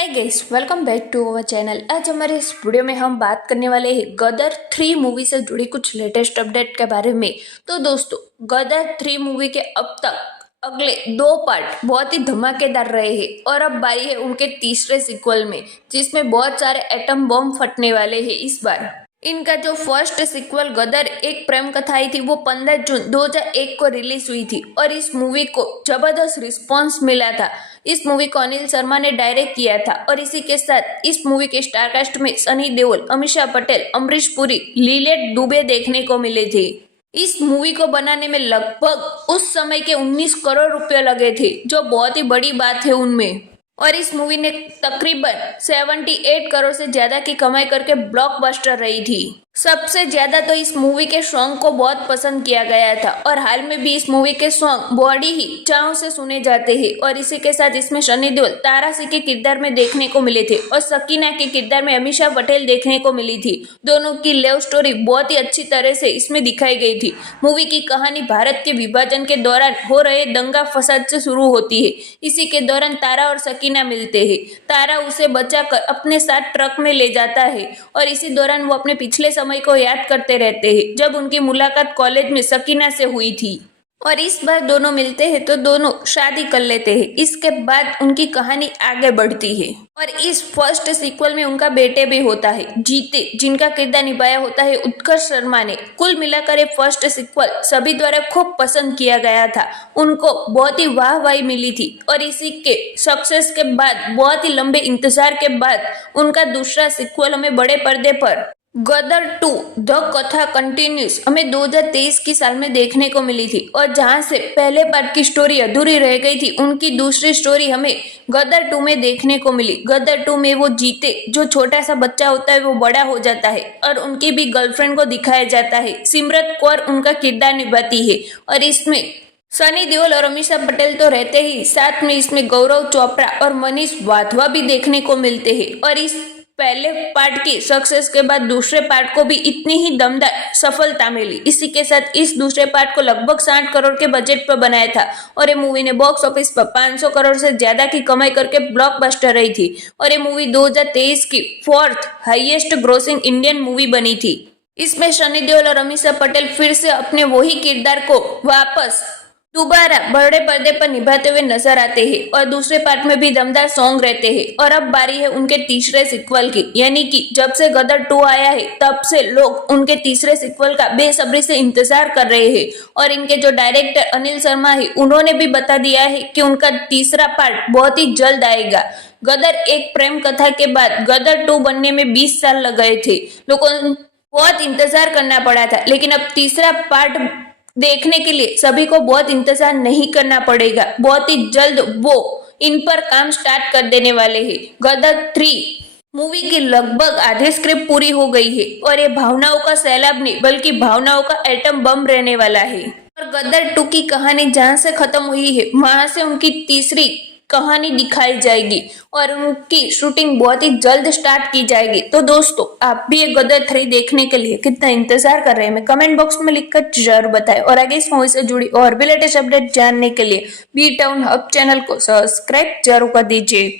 Hi guys, welcome back to our channel. आज हमारे इस वीडियो में हम बात करने वाले हैं गदर 3 मूवी से जुड़ी कुछ लेटेस्ट अपडेट के बारे में। तो दोस्तों, गदर 3 मूवी के अब तक अगले 2 पार्ट बहुत ही धमाकेदार रहे हैं और अब बारी है उनके तीसरे सीक्वल में, जिसमें बहुत सारे एटम बम फटने वाले हैं। इस बार इनका जो फर्स्ट सीक्वल गदर एक प्रेम कथा आई थी वो 15 जून 2001 को रिलीज हुई थी और इस मूवी को जबरदस्त रिस्पांस मिला था। इस मूवी को अनिल शर्मा ने डायरेक्ट किया था और इसी के साथ इस मूवी के स्टारकास्ट में सनी देओल, अमीषा पटेल, अमरीश पुरी, लीलेट दुबे देखने को मिले थे। इस मूवी को बनाने में लगभग उस समय के 19 करोड़ रुपए लगे थे, जो बहुत ही बड़ी बात है उनमें। और इस मूवी ने तकरीबन 78 करोड़ से ज्यादा की कमाई करके ब्लॉकबस्टर रही थी। सबसे ज्यादा तो इस मूवी के सॉन्ग को बहुत पसंद किया गया था और हाल में भी इस मूवी के सॉन्ग बड़ी ही चाव से सुने जाते हैं। और इसी के साथ इसमें सनी देओल तारा सिंह के किरदार में देखने को मिले थे और सकीना के किरदार में अमीषा पटेल देखने को मिली थी। दोनों की लव स्टोरी बहुत ही अच्छी तरह से इसमें दिखाई गई थी। मूवी की कहानी भारत के विभाजन के दौरान हो रहे दंगा फसाद से शुरू होती है। इसी के दौरान तारा और सकीना मिलते हैं। तारा उसे बचाकर अपने साथ ट्रक में ले जाता है और इसी दौरान वो अपने पिछले समय को याद करते रहते हैं, जब उनकी मुलाकात कॉलेज में सकीना से हुई थी। और इस बार दोनों मिलते हैं तो दोनों शादी कर लेते हैं। इसके बाद उनकी कहानी आगे बढ़ती है और इस फर्स्ट सीक्वल में उनका बेटे भी होता है, जीते, जिनका किरदार निभाया होता है उत्कर्ष शर्मा ने। कुल मिलाकर ये फर्स्ट सीक्वल सभी द्वारा खूब पसंद किया गया था, उनको बहुत ही वाहवाही मिली थी। और इसी के सक्सेस के बाद, बहुत ही लंबे इंतजार के बाद, उनका दूसरा सीक्वल हमें बड़े पर्दे पर गदर 2 द कथा कंटिन्यूस हमें 2023 की साल में देखने को मिली थी। और जहां से पहले पार्ट की स्टोरी अधूरी रह गई थी, उनकी दूसरी स्टोरी हमें गदर 2 में देखने को मिली। गदर 2 में वो जीते, जो छोटा सा बच्चा होता है, वो बड़ा हो जाता है और उनकी भी गर्लफ्रेंड को दिखाया जाता है। सिमरत कौर उनका किरदार निभाती है और इसमें सनी देओल और अमीषा पटेल तो रहते ही, साथ में इसमें गौरव चोपड़ा और मनीष वाधवा भी देखने को मिलते हैं। और इस पहले पार्ट की सक्सेस के बाद दूसरे पार्ट को भी इतनी ही दमदार सफलता मिली। इसी के साथ इस दूसरे पार्ट को लगभग 60 करोड़ के बजट पर बनाया था और ये मूवी ने बॉक्स ऑफिस पर 500 करोड़ से ज्यादा की कमाई करके ब्लॉकबस्टर रही थी। और ये मूवी 2023 की 4th highest grossing Indian movie बनी थी। इसमें सनी देओल और अमीषा पटेल फिर से अपने वही किरदार को वापस दोबारा बड़े पर्दे पर निभाते हुए नजर आते हैं और दूसरे पार्ट में भी दमदार सॉन्ग रहते हैं। और अब बारी है उनके तीसरे सीक्वल की, यानी कि जब से गदर 2 आया है तब से लोग उनके तीसरे सीक्वल का बेसब्री से इंतजार कर रहे हैं। और इनके जो डायरेक्टर अनिल शर्मा है, उन्होंने भी बता दिया है कि उनका तीसरा पार्ट बहुत ही जल्द आएगा। गदर एक प्रेम कथा के बाद गदर 2 बनने में 20 साल लग गए थे, लोगों को बहुत इंतजार करना पड़ा था, लेकिन अब तीसरा पार्ट देखने के लिए सभी को बहुत इंतजार नहीं करना पड़ेगा। बहुत ही जल्द वो इन पर काम स्टार्ट कर देने वाले हैं। गदर 3 मूवी की लगभग आधी स्क्रिप्ट पूरी हो गई है और ये भावनाओं का सैलाब नहीं, बल्कि भावनाओं का एटम बम रहने वाला है। और गदर 2 की कहानी जहां से खत्म हुई है, वहां से उनकी तीसरी कहानी दिखाई जाएगी और उनकी शूटिंग बहुत ही जल्द स्टार्ट की जाएगी। तो दोस्तों, आप भी ये गदर 3 देखने के लिए कितना इंतजार कर रहे हैं, मैं कमेंट बॉक्स में लिखकर जरूर बताएं। और आगे इस मूवी से जुड़ी और भी लेटेस्ट अपडेट जानने के लिए बी टाउन हब चैनल को सब्सक्राइब जरूर कर दीजिए।